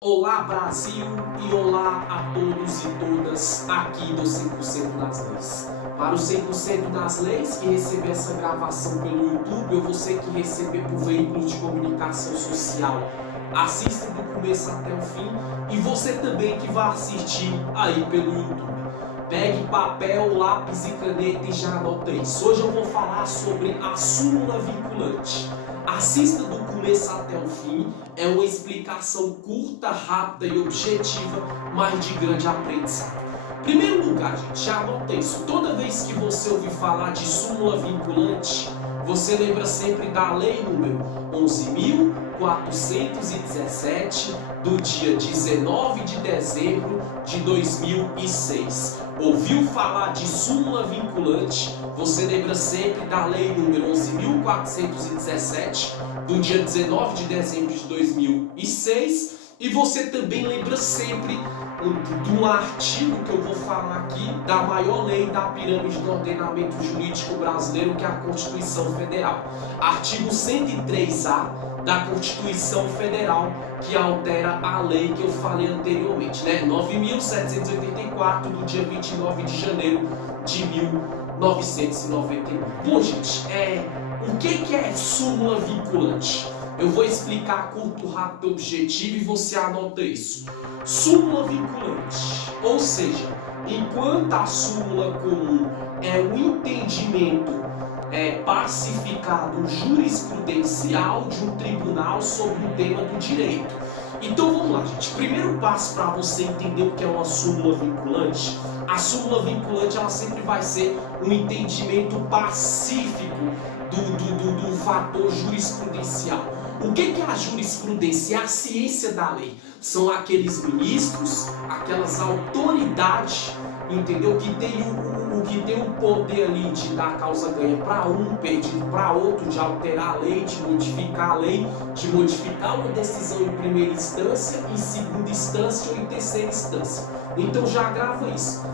Olá Brasil e olá a todos e todas aqui do 100% das Leis. Para o 100% das Leis que receber essa gravação pelo YouTube ou você que receber por veículo de comunicação social, assista do começo até o fim, e você também que vai assistir aí pelo YouTube. Pegue papel, lápis e caneta e já anota isso. Hoje eu vou falar sobre a súmula vinculante. Assista do começo até o fim, é uma explicação curta, rápida e objetiva, mas de grande aprendizado. Em primeiro lugar, gente, já anota isso. Toda vez que você ouvir falar de súmula vinculante, você lembra sempre da lei número 11.417, do dia 19 de dezembro de 2006. Ouviu falar de súmula vinculante, você lembra sempre da lei número 11.417, do dia 19 de dezembro de 2006. E você também lembra sempre do artigo que eu vou falar aqui, da maior lei da pirâmide do ordenamento jurídico brasileiro, que é a Constituição Federal. Artigo 103A da Constituição Federal, que altera a lei que eu falei anteriormente, né? 9.784, do dia 29 de janeiro de 1991. Bom, gente, o que é súmula vinculante? Eu vou explicar curto, rápido, objetivo e você anota isso. Súmula vinculante, ou seja, enquanto a súmula comum é o entendimento pacificado jurisprudencial de um tribunal sobre um tema do direito. Então vamos lá, gente. Primeiro passo para você entender o que é uma súmula vinculante. A súmula vinculante ela sempre vai ser um entendimento pacífico do fator jurisprudencial. O que é a jurisprudência? É a ciência da lei. São aqueles ministros, aquelas autoridades, entendeu? Que tem o poder ali de dar causa ganha para um, perdido para outro, de alterar a lei, de modificar uma decisão em primeira instância, em segunda instância ou em terceira instância. Então já grava isso.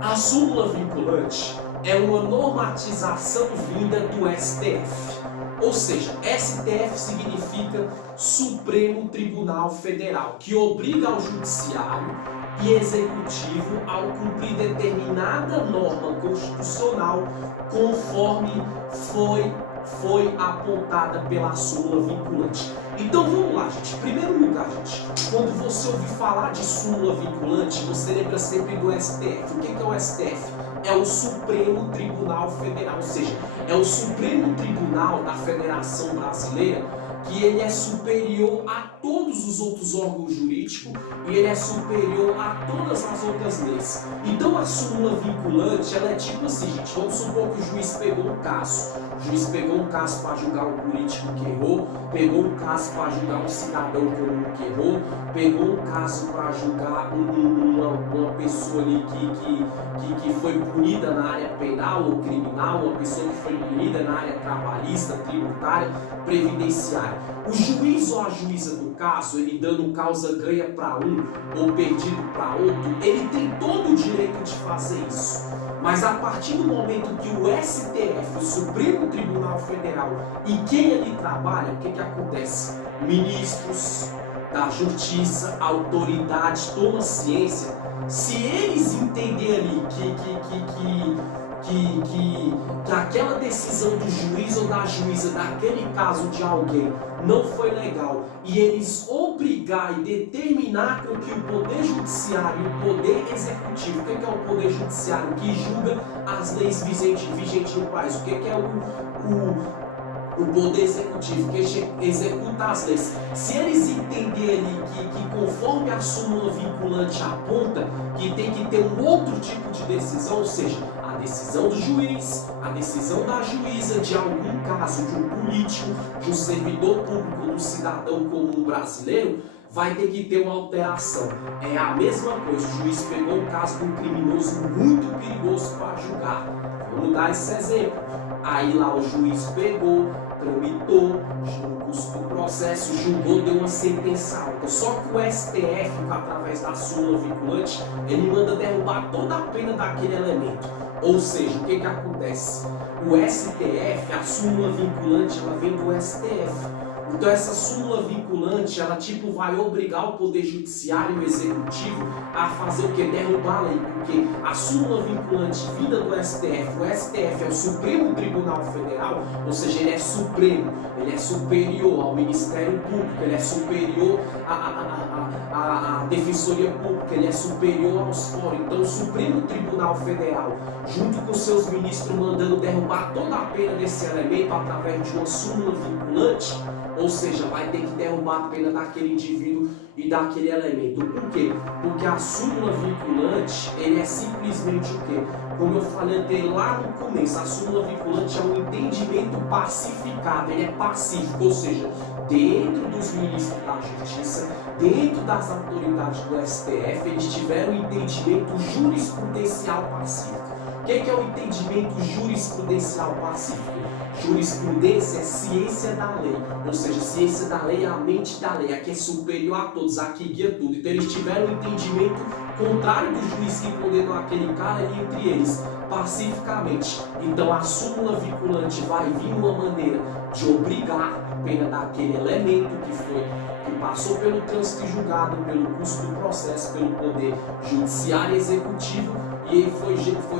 A súmula vinculante é uma normatização vinda do STF. Ou seja, STF significa Supremo Tribunal Federal, que obriga ao Judiciário e Executivo ao cumprir determinada norma constitucional conforme foi apontada pela súmula vinculante. Então vamos lá, gente. Em primeiro lugar, gente, quando você ouvir falar de súmula vinculante, você lembra sempre do STF. O que é o STF? É o Supremo Tribunal Federal, ou seja, é o Supremo Tribunal da Federação Brasileira, que ele é superior a todos os outros órgãos jurídicos e ele é superior a todas as outras leis. Então a súmula vinculante, ela é tipo assim, gente, vamos supor que o juiz pegou um caso. O juiz pegou um caso para julgar um político que errou, pegou um caso para julgar um cidadão comum que errou, pegou um caso para julgar uma pessoa ali que foi punida na área penal ou criminal, uma pessoa que foi punida na área trabalhista, tributária, previdenciária. O juiz ou a juíza do caso, ele dando causa ganha para um ou perdido para outro, ele tem todo o direito de fazer isso. Mas a partir do momento que o STF, o Supremo Tribunal Federal, e quem ali trabalha, o que acontece? Ministros da Justiça, autoridades, toma ciência. Se eles entenderem ali que aquela decisão do juiz ou da juíza daquele caso de alguém não foi legal e eles obrigar e determinar com que o poder judiciário e o poder executivo, o que é o poder judiciário? Que julga as leis vigentes no país. O que é o poder executivo, que executa as leis? Se eles entenderem que conforme a súmula vinculante aponta, que tem que ter um outro tipo de decisão, ou seja, a decisão do juiz, a decisão da juíza de algum caso, de um político, de um servidor público, do cidadão comum brasileiro, vai ter que ter uma alteração. É a mesma coisa, o juiz pegou um caso de um criminoso muito perigoso para julgar. Vamos dar esse exemplo. Aí lá o juiz pegou, tramitou, o processo, julgou, deu uma sentença alta. Só que o STF, através da súmula vinculante, ele manda derrubar toda a pena daquele elemento. Ou seja, o que acontece? O STF, a súmula vinculante, ela vem do STF. Então essa súmula vinculante, ela tipo vai obrigar o Poder Judiciário e o Executivo a fazer o que? Derrubar a lei. Porque a súmula vinculante vinda do STF, o STF é o Supremo Tribunal Federal, ou seja, ele é supremo, ele é superior ao Ministério Público, ele é superior à Defensoria Pública, ele é superior aos fóruns. Então o Supremo Tribunal Federal, junto com seus ministros, mandando derrubar toda a pena desse elemento através de uma súmula vinculante, ou seja, vai ter que derrubar a pena daquele indivíduo e daquele elemento. Por quê? Porque a súmula vinculante, ele é simplesmente o quê? Como eu falei até lá no começo, a súmula vinculante é um entendimento pacificado, ele é pacífico, ou seja, dentro dos ministros da Justiça, dentro das autoridades do STF, eles tiveram um entendimento jurisprudencial pacífico. O que é o entendimento jurisprudencial pacífico? Jurisprudência é ciência da lei, ou seja, ciência da lei é a mente da lei, a que é superior a todos, a que guia tudo. Então eles tiveram um entendimento contrário do juiz que condenou aquele cara ali entre eles, pacificamente. Então a súmula vinculante vai vir uma maneira de obrigar a pena daquele elemento que passou pelo trânsito julgado, pelo curso do processo, pelo poder judiciário e executivo, e ele foi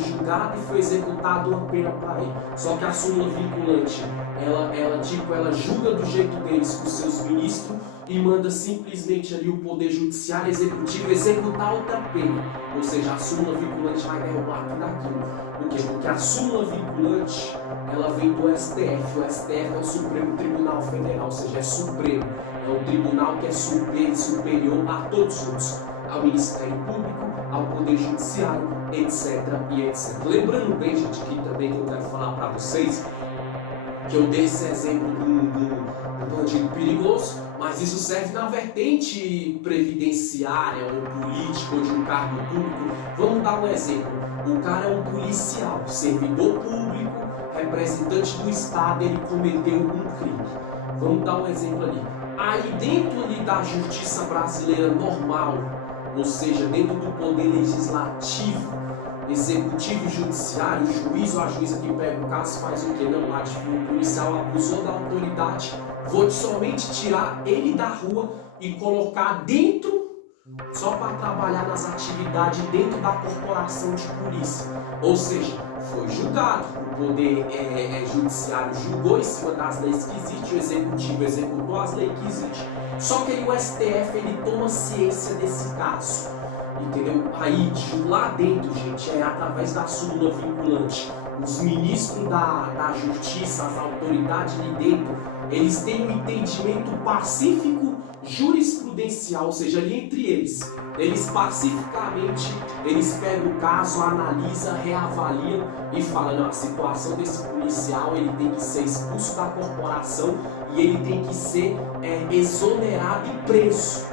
julgado e foi executado uma pena para ele. Só que a súmula vinculante, ela julga do jeito deles com seus ministros e manda simplesmente ali o poder judiciário e executivo executar outra pena. Ou seja, a súmula vinculante vai derrubar tudo aquilo. Por quê? Porque a súmula vinculante, ela vem do STF. O STF é o Supremo Tribunal Federal, ou seja, é supremo. É um tribunal que é superior a todos os outros, ao Ministério Público, ao Poder Judiciário, etc. e etc. Lembrando bem, gente, que também que eu quero falar para vocês, que eu dei esse exemplo do bandido perigoso, mas isso serve na vertente previdenciária ou política ou de um cargo público. Vamos dar um exemplo. O cara é um policial, servidor público, representante do Estado, ele cometeu um crime. Vamos dar um exemplo ali. Aí dentro ali da justiça brasileira normal, ou seja, dentro do poder legislativo, executivo e judiciário, o juiz ou a juíza que pega o caso faz o quê? Não, lá tipo, o policial abusou da autoridade, vou somente tirar ele da rua e colocar dentro, só para trabalhar nas atividades dentro da corporação de polícia. Ou seja, foi julgado, o poder judiciário julgou em cima das leis que existem, o executivo executou as leis que existem. Só que aí o STF ele toma ciência desse caso, entendeu? Aí lá dentro, gente, é através da súmula vinculante. Os ministros da justiça, as autoridades ali dentro, eles têm um entendimento pacífico jurisprudencial, ou seja, ali entre eles pacificamente, eles pegam o caso, analisam, reavaliam e falam, não, a situação desse policial, ele tem que ser expulso da corporação e ele tem que ser exonerado e preso.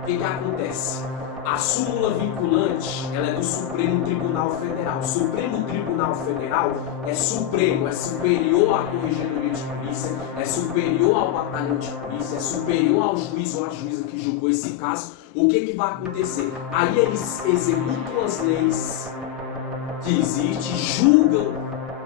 O que acontece? A súmula vinculante, ela é do Supremo Tribunal Federal. O Supremo Tribunal Federal é supremo, é superior à Corregedoria de Polícia, é superior ao Batalhão de Polícia, é superior ao juiz ou à juíza que julgou esse caso. O que vai acontecer? Aí eles executam as leis que existem, julgam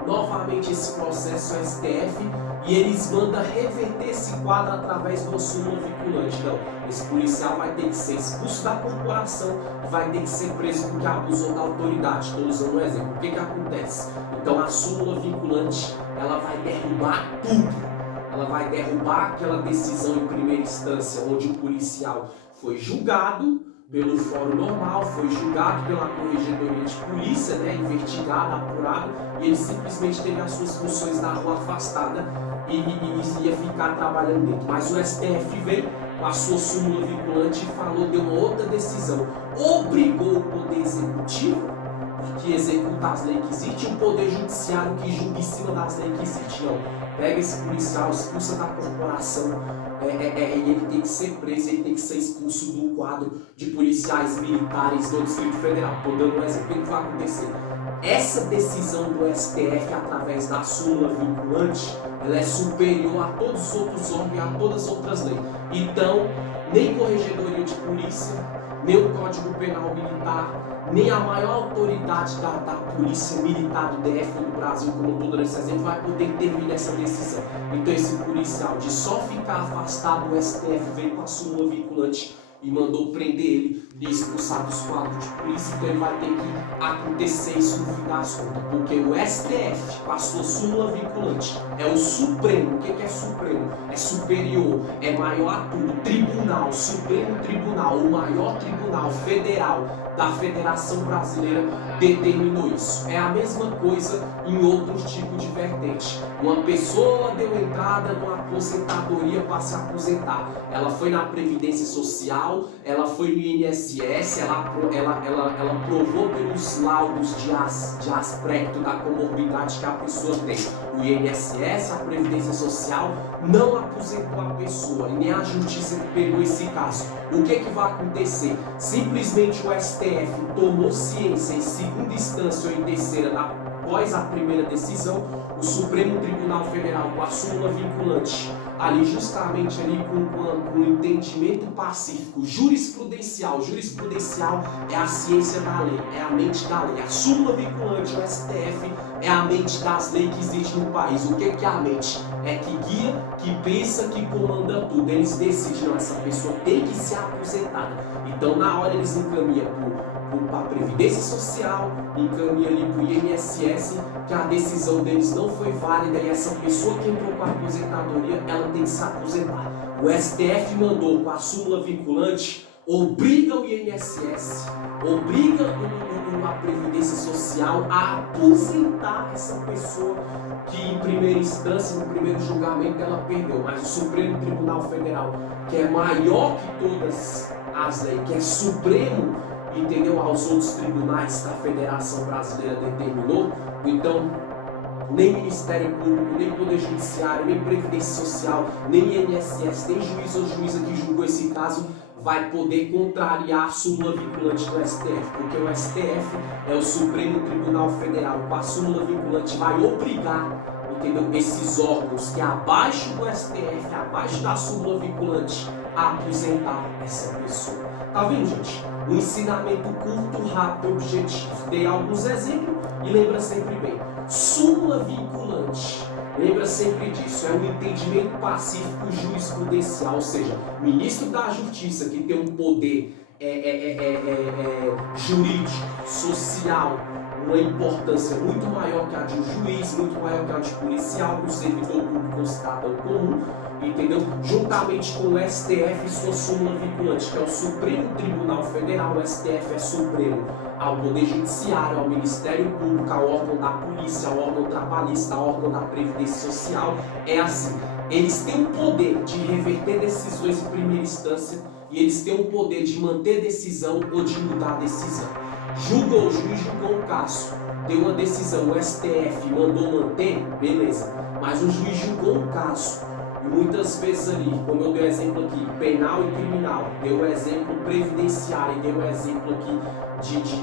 novamente esse processo STF e eles mandam reverter esse quadro através de uma súmula vinculante. Então, esse policial vai ter que ser expulso da corporação e vai ter que ser preso porque abusou da autoridade. Estou usando um exemplo. O que acontece? Então, a súmula vinculante, ela vai derrubar tudo. Ela vai derrubar aquela decisão em primeira instância onde o policial foi julgado pelo fórum normal, foi julgado pela Corregedoria de Polícia, investigado, apurado, e ele simplesmente teve as suas funções na rua afastada e ia ficar trabalhando dentro. Mas o STF veio com a sua súmula vinculante e falou, deu uma outra decisão, obrigou o Poder Executivo, que executa as leis que existem, e o Poder Judiciário que julga em cima das leis que existem. Não, pega esse policial, expulsa da corporação, e ele tem que ser preso, ele tem que ser expulso do quadro de policiais militares do Distrito Federal. Estou dando um exemplo, o que vai acontecer? Essa decisão do STF, através da súmula vinculante, ela é superior a todos os outros órgãos e a todas as outras leis. Então, nem Corregedoria de Polícia, nem o Código Penal Militar, nem a maior autoridade da Polícia Militar do DF do Brasil, como eu estou dando esse exemplo, vai poder intervir nessa decisão. Então esse policial, de só ficar afastado do STF, veio com a súmula vinculante e mandou prender ele e expulsar dos quadros de polícia. Então ele vai ter que acontecer isso no fim das contas, porque o STF, com a sua súmula vinculante, é o Supremo. O que é Supremo? É superior, é maior a tudo. Tribunal, Supremo Tribunal, o maior tribunal federal da Federação Brasileira determinou isso. É a mesma coisa em outros tipos de vertente. Uma pessoa deu entrada numa aposentadoria para se aposentar. Ela foi na Previdência Social, ela foi no INSS, ela provou pelos laudos de aspecto da comorbidade que a pessoa tem. O INSS, a Previdência Social, não aposentou a pessoa e nem a Justiça que pegou esse caso. O que vai acontecer? Simplesmente o STF tomou ciência em segunda instância ou em terceira após a primeira decisão, o Supremo Tribunal Federal com a súmula vinculante, ali justamente ali com um entendimento pacífico, jurisprudencial. Jurisprudencial é a ciência da lei, é a mente da lei. A súmula vinculante, o STF, é a mente das leis que existem no país. O que é a mente? É que guia, que pensa, que comanda tudo. Eles decidem, não, essa pessoa tem que ser aposentada. Então na hora eles encaminham para a Previdência Social, encaminha ali para o INSS, que a decisão deles não foi válida e essa pessoa que entrou com a aposentadoria, ela tem que se aposentar. O STF mandou com a súmula vinculante, obriga o INSS, obriga a Previdência Social a aposentar essa pessoa que em primeira instância, no primeiro julgamento, ela perdeu. Mas o Supremo Tribunal Federal, que é maior que todas as leis, que é supremo, entendeu? Aos outros tribunais da Federação Brasileira determinou. Então, nem Ministério Público, nem Poder Judiciário, nem Previdência Social, nem INSS, nem juiz ou juíza que julgou esse caso vai poder contrariar a súmula vinculante do STF, porque o STF é o Supremo Tribunal Federal. Com a súmula vinculante vai obrigar, entendeu, esses órgãos que é abaixo do STF, abaixo da súmula vinculante, a aposentar essa pessoa. Tá vendo, gente? Um ensinamento curto, rápido, objetivo. Dei alguns exemplos e lembra sempre bem. Súmula vinculante. Lembra sempre disso. É um entendimento pacífico jurisprudencial, ou seja, ministro da Justiça que tem um poder jurídico, social, uma importância muito maior que a de um juiz, muito maior que a de policial, um servidor público, um cidadão comum, entendeu? Juntamente com o STF e sua súmula vinculante, que é o Supremo Tribunal Federal. O STF é supremo ao Poder Judiciário, ao Ministério Público, ao órgão da polícia, ao órgão trabalhista, ao órgão da Previdência Social. É assim, eles têm o poder de reverter decisões em primeira instância e eles têm o poder de manter decisão ou de mudar a decisão. Julgou, o juiz julgou um caso, deu uma decisão, o STF mandou manter, beleza, mas o juiz julgou um caso. E muitas vezes ali, como eu dei o exemplo aqui, penal e criminal, deu o exemplo previdenciário, deu o exemplo aqui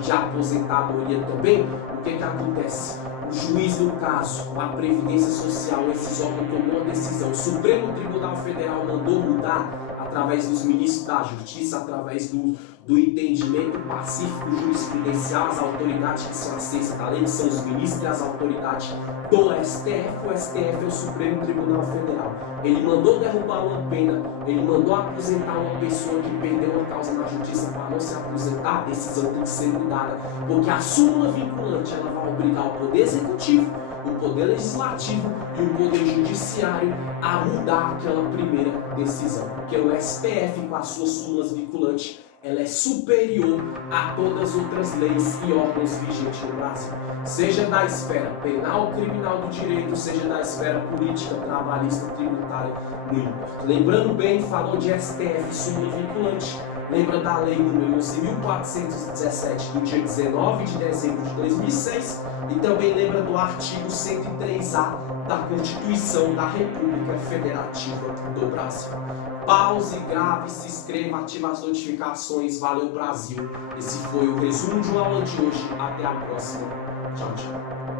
de aposentadoria também, o que acontece? O juiz, no caso, a Previdência Social, esses órgãos tomou uma decisão, o Supremo Tribunal Federal mandou mudar através dos ministros da Justiça, através do entendimento pacífico jurisprudencial, as autoridades que são acessas da lei, que são os ministros e as autoridades do STF. O STF é o Supremo Tribunal Federal. Ele mandou derrubar uma pena, ele mandou aposentar uma pessoa que perdeu uma causa na justiça para não se aposentar. A decisão tem que ser mudada, porque a súmula vinculante ela vai obrigar o Poder Executivo, o Poder Legislativo e o Poder Judiciário a mudar aquela primeira decisão, porque o STF, com as suas súmulas vinculantes, ela é superior a todas as outras leis e órgãos vigentes no Brasil, seja da esfera penal, criminal do direito, seja da esfera política, trabalhista, tributária, não importa. Lembrando bem, falou de STF, súmula vinculante, lembra da lei número 11.417 do dia 19 de dezembro de 2006 e também lembra do artigo 103A da Constituição da República Federativa do Brasil. Pause, grave, se inscreva, ative as notificações. Valeu, Brasil! Esse foi o resumo de uma aula de hoje. Até a próxima. Tchau, tchau.